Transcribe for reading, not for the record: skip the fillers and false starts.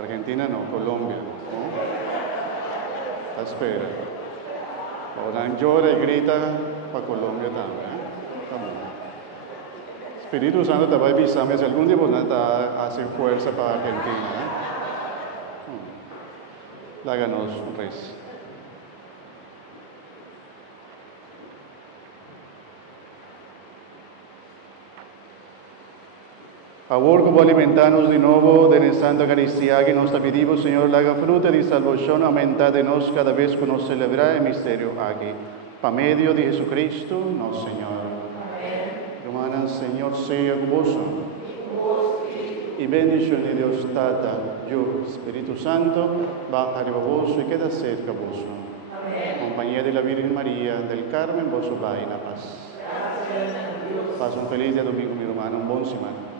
Argentina no, Colombia. ¿No? Espera. Ahora llora y grita para Colombia también. También. Espíritu Santo te va a avisarme si algún día vos hace fuerza para Argentina. Láganos un rey. Favor como alimentarnos de nuevo de la Santa Eucaristía que nos pedimos, Señor, la haga fruta de salvación, aumentar de nos cada vez que nos celebra el misterio aquí. Por medio de Jesucristo, nuestro Señor. Hermana, Señor, sea con vos. Y bendición de Dios Tata, yo, Espíritu Santo, va arriba vos y queda cerca vos. Compañía de la Virgen María, del Carmen, vos va en la paz. Paz un feliz día domingo, mi hermano, un buen semana.